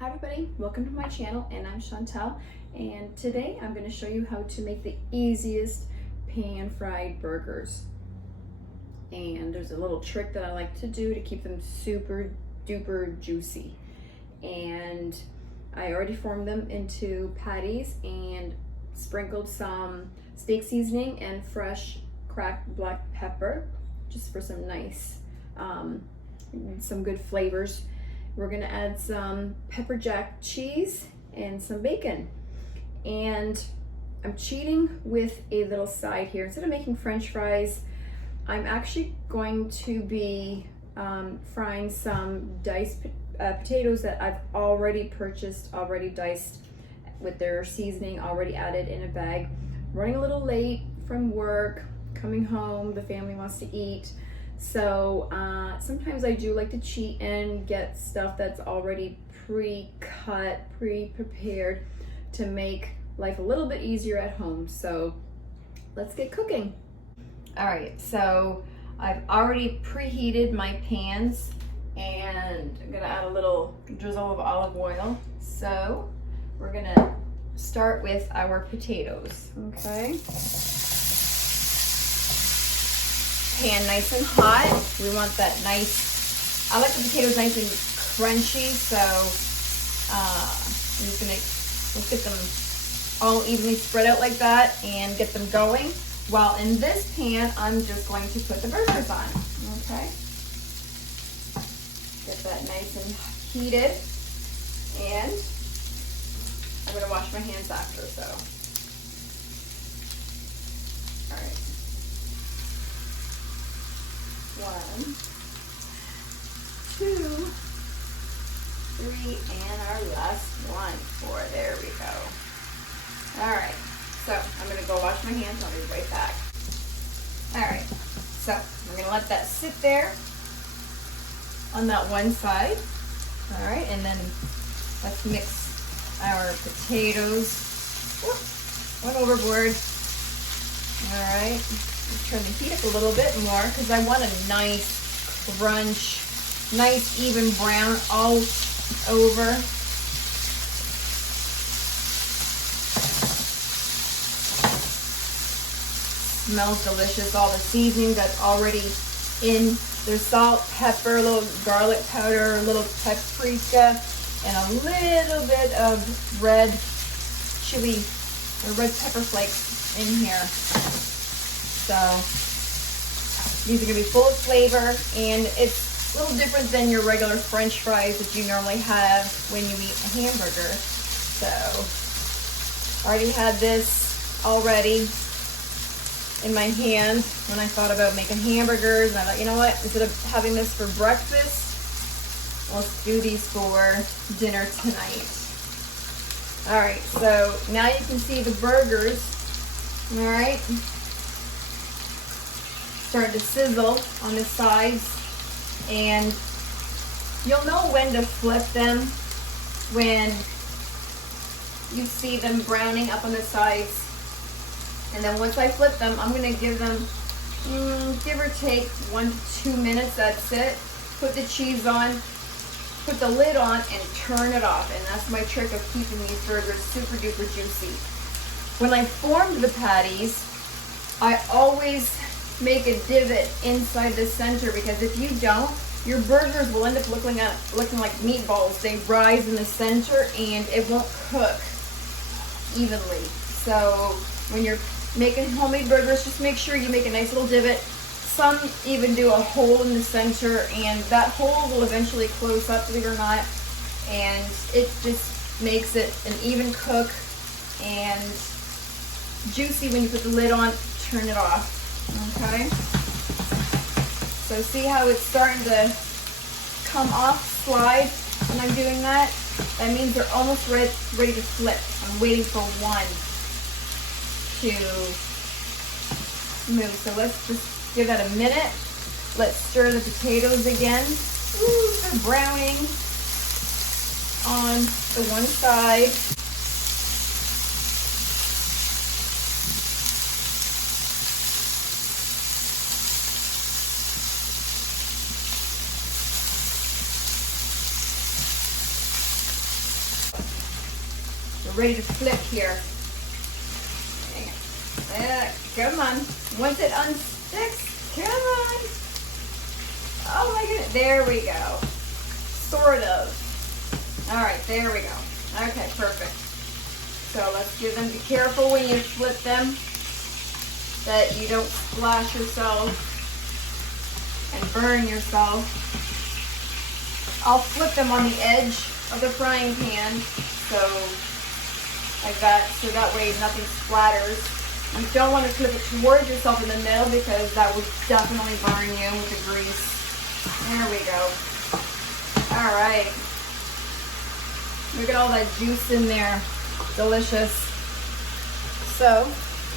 Hi everybody, welcome to my channel, and I'm Chantal, and today I'm going to show you how to make the easiest pan fried burgers. And there's a little trick that I like to do to keep them super duper juicy. And I already formed them into patties and sprinkled some steak seasoning and fresh cracked black pepper just for some nice some good flavors. We're gonna add some pepper jack cheese and some bacon. And I'm cheating with a little side here. Instead of making French fries, I'm actually going to be frying some diced potatoes that I've already purchased, already diced with their seasoning already added in a bag. Running a little late from work, coming home, the family wants to eat. So sometimes I do like to cheat and get stuff that's already pre-cut, pre-prepared to make life a little bit easier at home. So let's get cooking. All right, so I've already preheated my pans and I'm gonna add a little drizzle of olive oil. So we're gonna start with our potatoes, okay? Pan nice and hot. We want that nice, I like the potatoes nice and crunchy, so I'm just gonna, let's get them all evenly spread out like that and get them going. While in this pan, I'm just going to put the burgers on, okay? Get that nice and heated, and I'm gonna wash my hands after, so. All right. 1, 2, 3, and our last one, 4. There we go. All right, so I'm gonna go wash my hands. I'll be right back. All right, so we're gonna let that sit there on that one side. All right, and then let's mix our potatoes. Whoop, went overboard. All right. Turn the heat up a little bit more because I want a nice crunch, nice even brown all over. Smells delicious. All the seasoning that's already in. There's salt, pepper, a little garlic powder, a little paprika, and a little bit of red chili or red pepper flakes in here. So these are gonna be full of flavor, and it's a little different than your regular French fries that you normally have when you eat a hamburger. So I already had this already in my hand when I thought about making hamburgers, and I thought, you know what, instead of having this for breakfast, let's do these for dinner tonight. All right, so now you can see the burgers, all right? Starting to sizzle on the sides, and you'll know when to flip them when you see them browning up on the sides. And then once I flip them, I'm going to give them give or take 1 to 2 minutes. That's it. Put the cheese on, put the lid on, and turn it off. And that's my trick of keeping these burgers super duper juicy. When I formed the patties, I always make a divot inside the center, because if you don't, your burgers will end up looking like meatballs. They rise in the center and it won't cook evenly. So when you're making homemade burgers, just make sure you make a nice little divot. Some even do a hole in the center, and that hole will eventually close up, believe it or not, and it just makes it an even cook and juicy. When you put the lid on, turn it off. Okay, so see how it's starting to come off, slide when I'm doing that? That means they're almost ready to flip. I'm waiting for one to move. So let's just give that a minute. Let's stir the potatoes again. Ooh, they're browning on the one side. We're ready to flip here. Come on. Once it unsticks, come on. Oh my goodness. There we go. Sort of. All right, there we go. Okay, perfect. So let's give them, be careful when you flip them that you don't splash yourself and burn yourself. I'll flip them on the edge of the frying pan, so like that, so that way nothing splatters. You don't want to flip it towards yourself in the middle because that would definitely burn you with the grease. There we go. All right. Look at all that juice in there. Delicious. So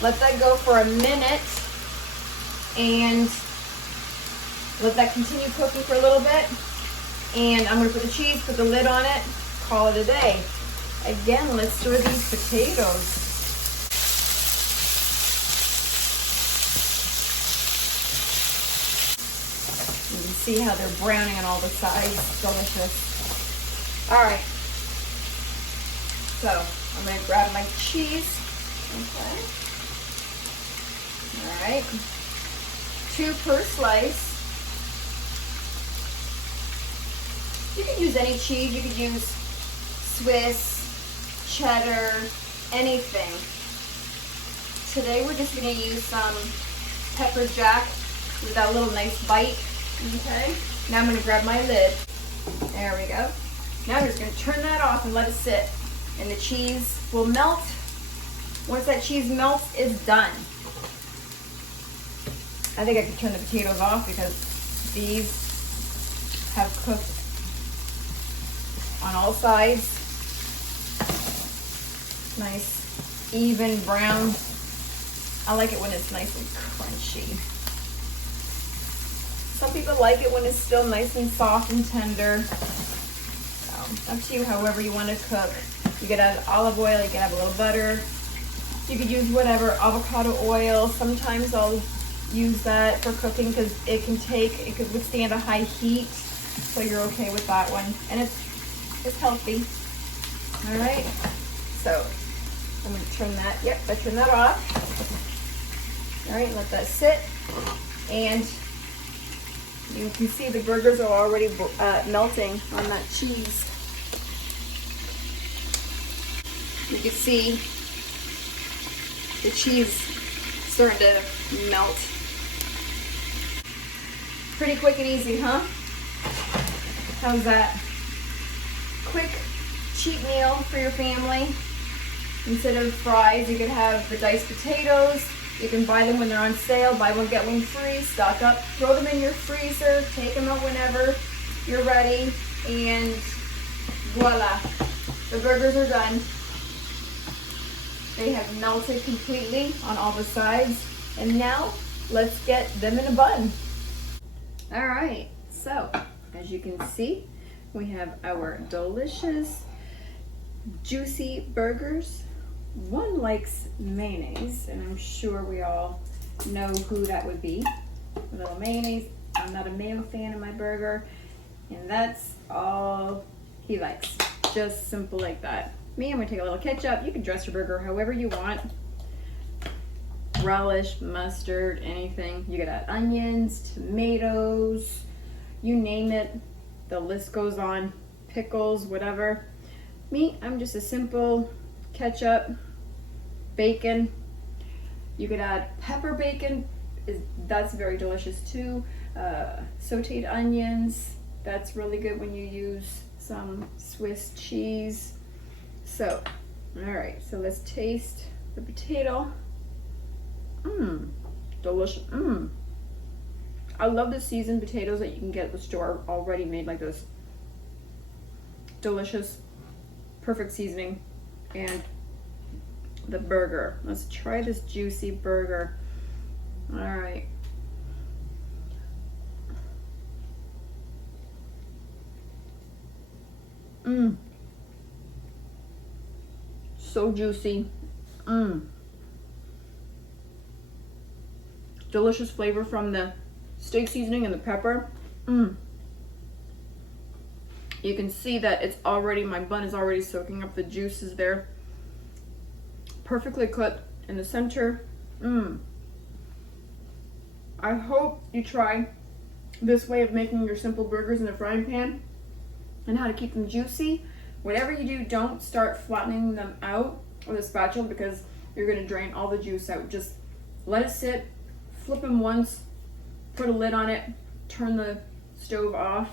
let that go for a minute and let that continue cooking for a little bit. And I'm going to put the cheese, put the lid on it, call it a day. Again, let's stir these potatoes. You can see how they're browning on all the sides. Delicious. All right. So I'm going to grab my cheese. Okay. All right. 2 per slice. You can use any cheese. You could use Swiss, cheddar, anything. Today we're just going to use some pepper jack with that little nice bite. Okay. Now I'm going to grab my lid. There we go. Now I'm just going to turn that off and let it sit. And the cheese will melt. Once that cheese melts, it's done. I think I could turn the potatoes off because these have cooked on all sides. Nice, even brown. I like it when it's nice and crunchy. Some people like it when it's still nice and soft and tender. So, up to you, however you want to cook. You could add olive oil, you could have a little butter. You could use whatever, avocado oil. Sometimes I'll use that for cooking because it could withstand a high heat. So you're okay with that one. And it's healthy. All right. So I'm going to turn that, I turn that off. All right, let that sit. And you can see the burgers are already melting on that cheese. You can see the cheese starting to melt. Pretty quick and easy, huh? How's that? Quick, cheap meal for your family. Instead of fries, you could have the diced potatoes. You can buy them when they're on sale. Buy one, get one free. Stock up. Throw them in your freezer. Take them out whenever you're ready. And voila. The burgers are done. They have melted completely on all the sides. And now, let's get them in a bun. All right, so as you can see, we have our delicious, juicy burgers. One likes mayonnaise, and I'm sure we all know who that would be. A little mayonnaise. I'm not a Mayo fan in my burger, and that's all he likes. Just simple like that. Me, I'm gonna take a little ketchup. You can dress your burger however you want. Relish, mustard, anything. You could add onions, tomatoes, you name it. The list goes on. Pickles, whatever. Me, I'm just a simple ketchup, bacon. You could add pepper bacon. That's very delicious too. Sauteed onions. That's really good when you use some Swiss cheese. So, all right, so let's taste the potato. Delicious. I love the seasoned potatoes that you can get at the store already made like this. Delicious, perfect seasoning. And the burger. Let's try this juicy burger. All right. So juicy. Delicious flavor from the steak seasoning and the pepper. You can see that it's already, my bun is already soaking up the juices there. perfectly cooked in the center. I hope you try this way of making your simple burgers in a frying pan and how to keep them juicy. Whatever you do, don't start flattening them out with a spatula because you're going to drain all the juice out. Just let it sit, flip them once, put a lid on it, turn the stove off,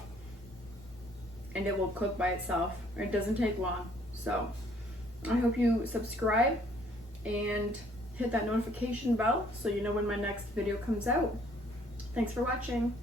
and it will cook by itself. It doesn't take long. So I hope you subscribe and hit that notification bell so you know when my next video comes out. Thanks for watching.